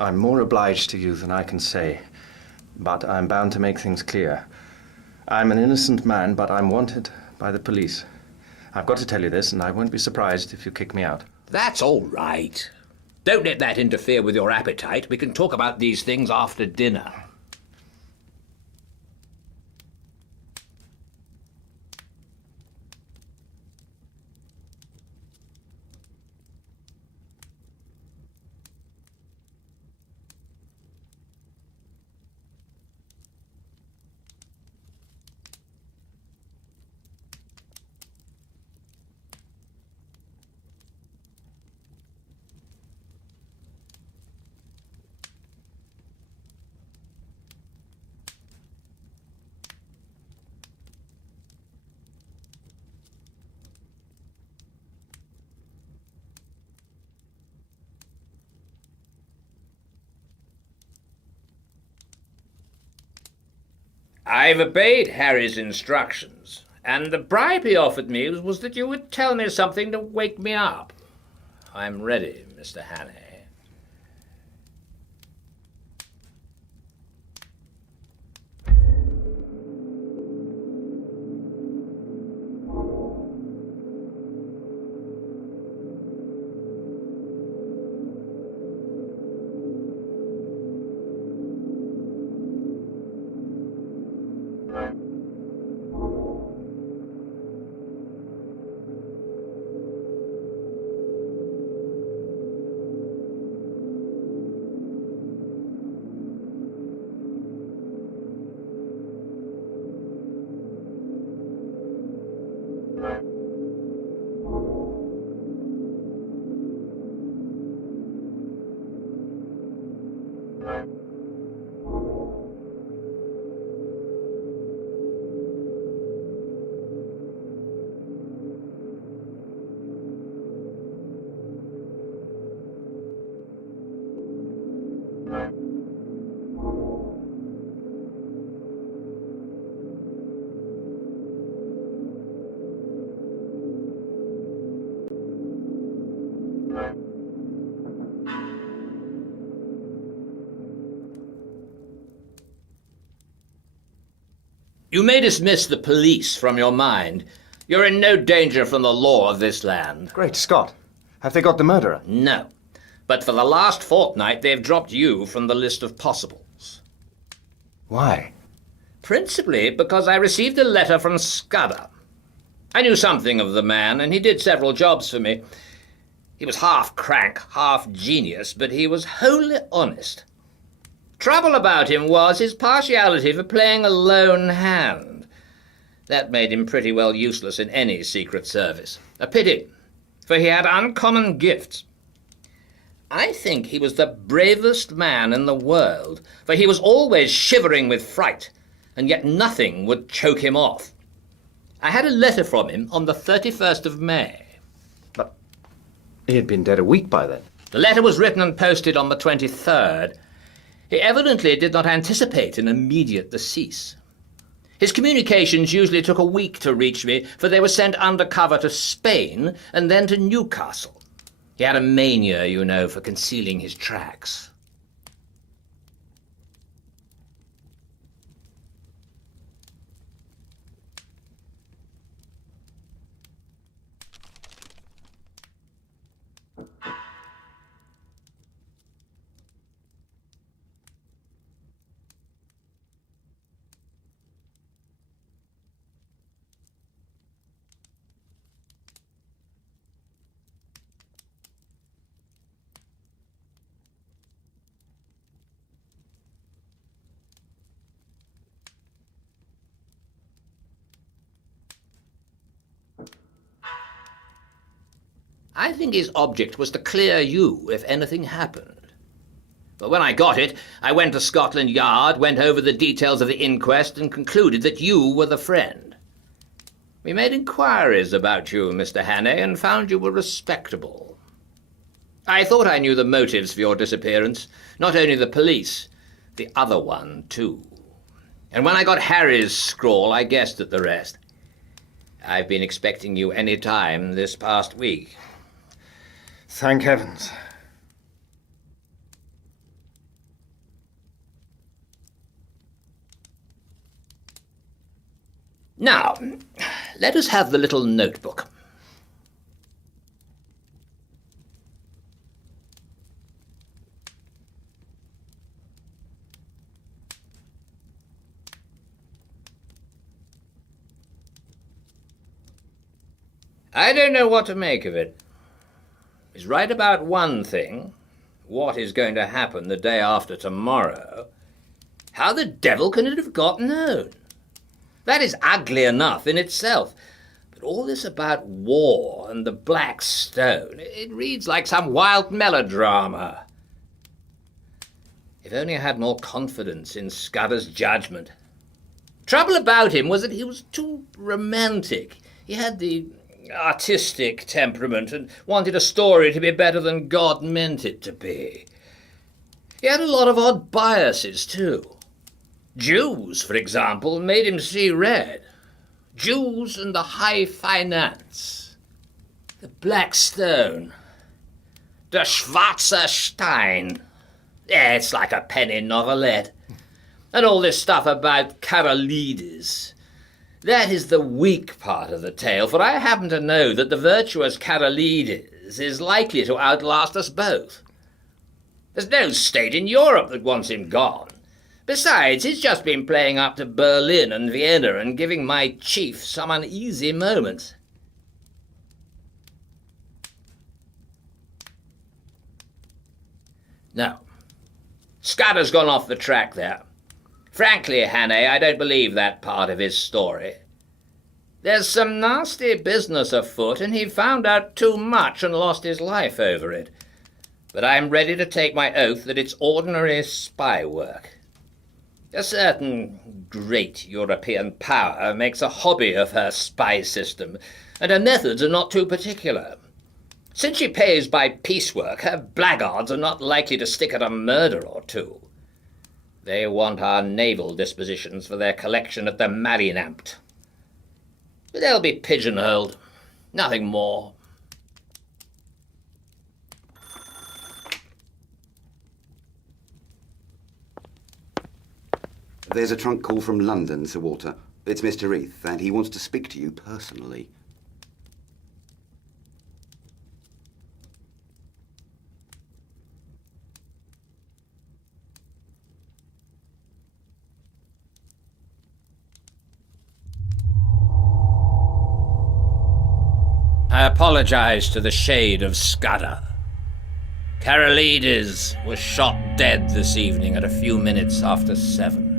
I'm more obliged to you than I can say, but I'm bound to make things clear. I'm an innocent man, but I'm wanted by the police. I've got to tell you this, and I won't be surprised if you kick me out. That's all right. Don't let that interfere with your appetite. We can talk about these things after dinner. I've obeyed Harry's instructions, and the bribe he offered me was that you would tell me something to wake me up. I'm ready, Mr. Hannay. You may dismiss the police from your mind. You're in no danger from the law of this land. Great Scott. Have they got the murderer? No. But for the last fortnight, they've dropped you from the list of possibles. Why? Principally because I received a letter from Scudder. I knew something of the man, and he did several jobs for me. He was half crank, half genius, but he was wholly honest. Trouble about him was his partiality for playing a lone hand. That made him pretty well useless in any secret service. A pity, for he had uncommon gifts. I think he was the bravest man in the world, for he was always shivering with fright, and yet nothing would choke him off. I had a letter from him on the 31st of May. But he had been dead a week by then. The letter was written and posted on the 23rd. He evidently did not anticipate an immediate decease. His communications usually took a week to reach me, for they were sent undercover to Spain and then to Newcastle. He had a mania, you know, for concealing his tracks. I think his object was to clear you if anything happened. But when I got it, I went to Scotland Yard, went over the details of the inquest, and concluded that you were the friend. We made inquiries about you, Mr. Hannay, and found you were respectable. I thought I knew the motives for your disappearance, not only the police, the other one, too. And when I got Harry's scrawl, I guessed at the rest. I've been expecting you any time this past week. Thank heavens. Now, let us have the little notebook. I don't know what to make of it. He's right about one thing. What is going to happen the day after tomorrow? How the devil can it have got known? That is ugly enough in itself. But all this about war and the Black Stone, it reads like some wild melodrama. If only I had more confidence in Scudder's judgment. Trouble about him was that he was too romantic. He had the artistic temperament and wanted a story to be better than God meant it to be. He had a lot of odd biases, too. Jews, for example, made him see red. Jews and the high finance. The Black Stone. Der schwarze Stein. Yeah, it's like a penny novelette. And all this stuff about Karolides. That is the weak part of the tale, for I happen to know that the virtuous Karolides is likely to outlast us both. There's no state in Europe that wants him gone. Besides, he's just been playing up to Berlin and Vienna and giving my chief some uneasy moments. No, Scudder's gone off the track there. Frankly, Hannay, I don't believe that part of his story. There's some nasty business afoot, and he found out too much and lost his life over it. But I'm ready to take my oath that it's ordinary spy work. A certain great European power makes a hobby of her spy system, and her methods are not too particular. Since she pays by piecework, her blackguards are not likely to stick at a murder or two. They want our naval dispositions for their collection at the Marienamt. But they'll be pigeonholed. Nothing more. There's a trunk call from London, Sir Walter. It's Mr. Heath, and he wants to speak to you personally. I apologize to the shade of Scudder. Karolides was shot dead this evening at a few minutes after 7.